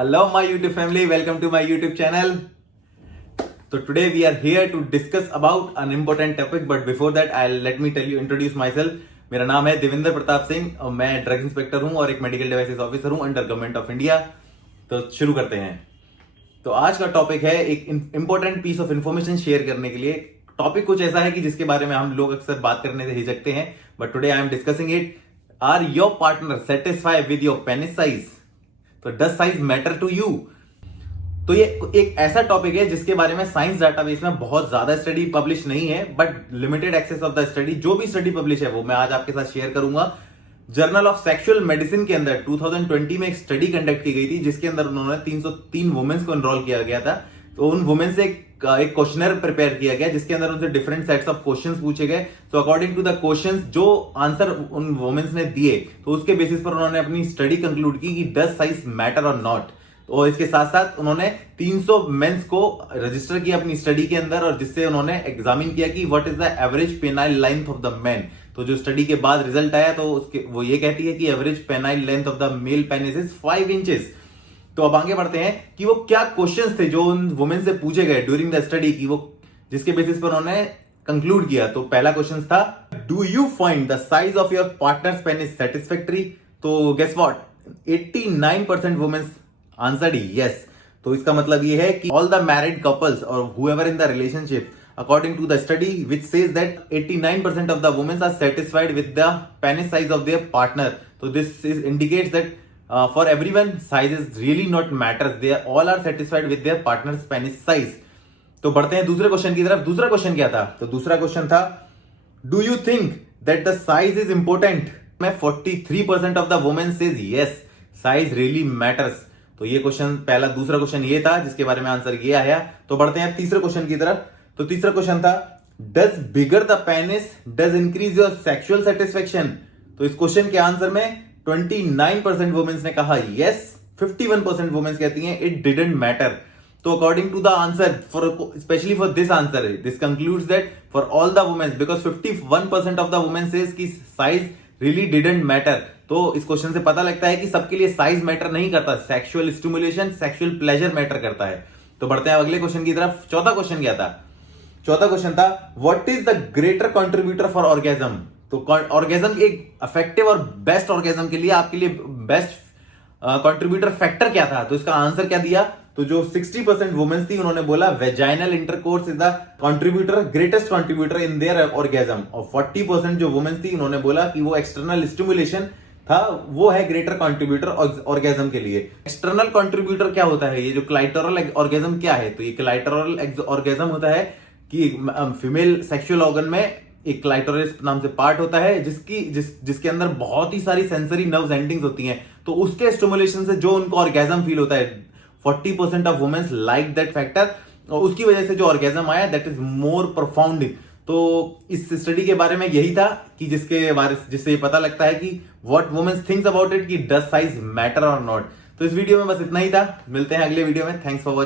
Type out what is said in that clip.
Hello, my YouTube family. Welcome to my YouTube channel. So today we are here to discuss about an important topic. But before that, let me introduce myself. मेरा नाम है देवेंद्र प्रताप सिंह और मैं drug inspector हूं और एक medical devices officer हूं under government of India. तो शुरू करते हैं। तो आज का टॉपिक है एक important piece of information share करने के लिए। टॉपिक कुछ ऐसा है कि जिसके बारे में हम लोग अक्सर बात करने से हिचकते हैं, but today I am discussing it. Are your partner satisfied with your penis size? तो does size matter to you? तो ये एक ऐसा टॉपिक है जिसके बारे में साइंस डाटाबेस में बहुत ज्यादा स्टडी पब्लिश नहीं है, but limited access of the study, जो भी स्टडी पब्लिश है वो मैं आज आपके साथ शेयर करूंगा। जर्नल ऑफ सेक्सुअल मेडिसिन के अंदर 2020 में एक स्टडी कंडक्ट की गई थी जिसके अंदर उन्होंने 303 वुमेन्स को एनरोल किया गया था। तो उन वुमेन से एक क्वेश्चनर प्रिपेयर किया गया जिसके अंदर उनसे डिफरेंट सेट्स ऑफ क्वेश्चंस पूछे गए। तो अकॉर्डिंग टू द क्वेश्चंस जो आंसर उन वुमेन्स ने दिए, तो उसके बेसिस पर उन्होंने अपनी स्टडी कंक्लूड की कि डज साइज मैटर और नॉट। और इसके साथ साथ उन्होंने 300 मेंस को रजिस्टर किया अपनी स्टडी के अंदर, और जिससे उन्होंने एग्जामिन किया कि what is the average penile length of the man. तो जो स्टडी के बाद रिजल्ट आया तो उसके वो ये कहती है कि average penile length of the male penis is 5 inches. तो अब आगे बढ़ते हैं कि वो क्या क्वेश्चंस थे जो उन वुमेन से पूछे गए ड्यूरिंग द स्टडी की, वो जिसके बेसिस पर उन्होंने कंक्लूड किया। तो पहला क्वेश्चन था, do you find the size of your partner's penis satisfactory? तो guess what, 89% womens answered yes. तो इसका मतलब ये है कि ऑल द मैरिड कपल्स और whoever in the relationship, according to the study which says that 89% of the women are satisfied with the penis size of their partner. So this indicates that for everyone size is really not matters, they all are satisfied with their partner's penis size. तो बढ़ते हैं दूसरे question की तरफ। दूसरा question क्या था? तो दूसरा क्वेश्चन था, do you think that the size is important? में 43% of the women says yes, size really matters. तो ये क्वेश्चन पहला, दूसरा क्वेश्चन ये था जिसके बारे में आंसर ये आया। तो बढ़ते हैं तीसरे क्वेश्चन की तरफ। तो तीसरा क्वेश्चन था, does bigger the penis does increase your sexual satisfaction? तो इस क्वेश्चन के आंसर में 29% वुमेन्स ने कहा यस, 51% वुमेन्स कहती हैं इट डिडंट मैटर। तो according to the answer, for specially for this answer, this concludes that for all the women's, because 51% of the women says कि साइज रियली डिडंट मैटर। तो इस question से पता लगता है कि सबके लिए साइज मैटर नहीं करता, sexual stimulation, sexual pleasure matter करता है। तो बढ़ते हैं अगले क्वेश्चन की तरफ। चौथा क्वेश्चन क्या था? चौथा क्वेश्चन था, what is the greater contributor for orgasm? तो ऑर्गेजम, एक इफेक्टिव और बेस्ट ऑर्गेजम के लिए आपके लिए बेस्ट कंट्रीब्यूटर फैक्टर क्या था? तो इसका आंसर क्या दिया? तो जो 60% वुमेन्स थी उन्होंने बोला vaginal intercourse is the contributor, greatest contributor in their orgasm. और 40% जो वुमेन्स थी उन्होंने बोला कि वो एक्सटर्नल स्टिमुलेशन था, वो है ग्रेटर कंट्रीब्यूटर ऑर्गेजम के लिए। एक्सटर्नल कंट्रीब्यूटर क्या होता है? ये जो क्लाइटोरल ऑर्गेजम क्या है? तो ये क्लाइटोरल ऑर्गेजम होता है कि फीमेल सेक्सुअल ऑर्गन में एक क्लाइटोरिस नाम से पार्ट होता है जिसके अंदर बहुत ही सारी सेंसरी नर्व्स एंडिंग्स होती हैं। तो उसके स्टिमुलेशन से जो उनको ऑर्गेजम फील होता है, 40% of women's like that factor, और उसकी वजह से जो ऑर्गेजम आया दैट इज मोर प्रोफाउंड। तो इस स्टडी के बारे में यही था कि जिससे ये पता लगता है कि what women's thinks about it, कि डज साइज मैटर और नॉट। तो इस वीडियो में बस इतना ही था। मिलते हैं अगले वीडियो में। Thanks for watching.